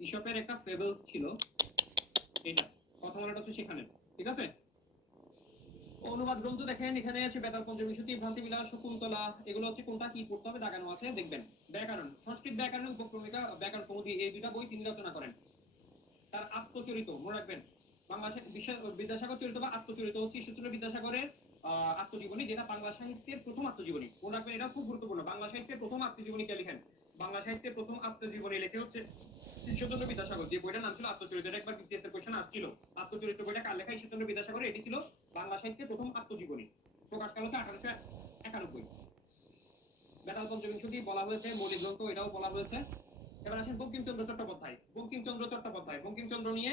ইসপের একটা ফেবলস ছিল। এটা। কথা বলাটা হচ্ছে সেখানে। ঠিক আছে? অনুবাদ গ্রন্থ দেখেন, এখানে আছে বেতাল পঞ্চবিংশতি ভ্রান্তি বিলাস শকুন্তলা। এগুলো হচ্ছে কোনটা, কি পড়তে হবে দাগানো আছে, দেখবেন। ব্যাকরণ। সংস্কৃত ব্যাকরণ, উপক্রমিকা, ব্যাকরণ কৌমুদি এই দুইটা বই তিনি রচনা করেন। তার আত্মচরিত, মনে রাখবেন। বাংলাদেশের বিদ্যাসাগর চরিত বা আত্মচরিত হচ্ছে ঈশ্বরচন্দ্র বিদ্যাসাগরের আত্মজীবনী, যেটা বাংলা সাহিত্যের প্রথম আত্মজীবনী। মনে রাখবেন এটা খুব গুরুত্বপূর্ণ। বাংলা সাহিত্যের প্রথম আত্মজীবনী কে লিখেন? বাংলা সাহিত্যের প্রথম আত্মজীবনী লেখে হচ্ছে ঈশ্বরচন্দ্র বিদ্যাসাগর। যে বইটার নাম ছিল আত্মচরিত এটা একবার বিসিএস এর কোশ্চেন আসছিল আত্মচরিত বইটা কার লেখা? ঈশ্বরচন্দ্র বিদ্যাসাগর এটি ছিল বাংলা সাহিত্যের প্রথম আত্মজীবনী। প্রকাশকাল হচ্ছে আঠারোশো একানব্বই। বেতাল পঞ্চবিংশতি বলা হয়েছে, মৌলিক গ্রন্থ এটাও বলা হয়েছে। এবার আসেন বঙ্কিমচন্দ্র চট্টোপাধ্যায়। বঙ্কিমচন্দ্র চট্টোপাধ্যায়। বঙ্কিমচন্দ্র নিয়ে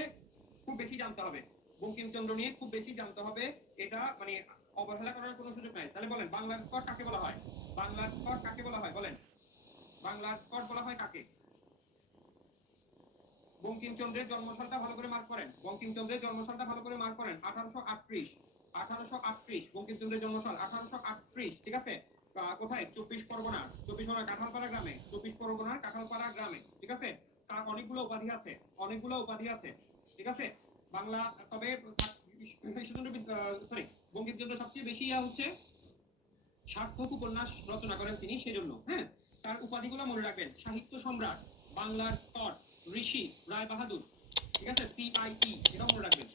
খুব বেশি জানতে হবে। বঙ্কিমচন্দ্র নিয়ে খুব বেশি জানতে হবে। এটা মানে অবহেলা করার কোনো সুযোগ নাই। তাহলে বলেন স্কট কাকে বলা হয় বাংলার স্কট কাকে বলা হয় বলেন বাংলার স্কট বলা হয় কাকে? বঙ্কিমচন্দ্রের জন্মসালটা ভালো করে মার্ক করেন। বঙ্কিমচন্দ্রের জন্মসালটা ভালো করে মার্ক করেন। আঠারোশো আটত্রিশ। আঠারোশো আটত্রিশ। বঙ্কিমচন্দ্রের জন্মসাল আঠারোশো আটত্রিশ, ঠিক আছে? কোথায়? চব্বিশ পরগনা। চব্বিশ পরগনা, কাঁঠালপাড়া গ্রামে। চব্বিশ পরগনার কাঁঠালপাড়া গ্রামে, ঠিক আছে? তার অনেকগুলো উপাধি আছে। অনেকগুলো উপাধি আছে, ঠিক আছে? বাংলা, তবে ঈশ্বরচন্দ্র সরি বঙ্কিমচন্দ্র সবচেয়ে বেশি হচ্ছে সার্থক উপন্যাস রচনা করেন তিনি, সেজন্য হ্যাঁ? তার উপাধিগুলো মনে রাখবেন। সাহিত্য সম্রাট, বাংলার স্তর ঋষি, রায় বাহাদুর। ঠিক আছে? সিআইই এটাও মনে রাখবেন।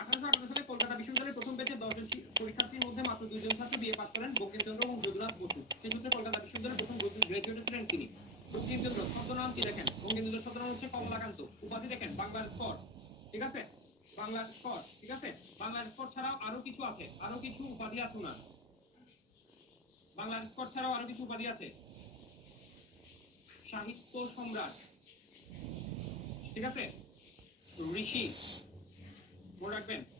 আঠারোশো আঠারো সালে কলকাতা বিশ্ববিদ্যালয়ের প্রথম ব্যাচে দশজন পরীক্ষার্থীর মধ্যে মাত্র দুজন ছাত্র বিয়ে পাস করেন বঙ্কিমচন্দ্র এবং যদুনাথ বসু। সেই সূত্রে কলকাতা বিশ্ববিদ্যালয়ের প্রথম গ্রাজুয়েট ছিলেন তিনি। বঙ্কিমচন্দ্র ছদ্মনাম কি দেখেন? বঙ্কিমচন্দ্র ছদ্মনাম হচ্ছে কমলাকান্ত। উপাধি দেখেন? বাংলার স্কর ঠিক আছে? বাংলার স্কর ঠিক আছে? বাংলার স্কর ছাড়াও আরও কিছু আছে। আরও কিছু উপাধি আছে ওনার। বাংলার স্কট ছাড়াও আরও কিছু উপাধি আছে। সাহিত্য সম্রাট। ঠিক আছে? ঋষি। মনে রাখবেন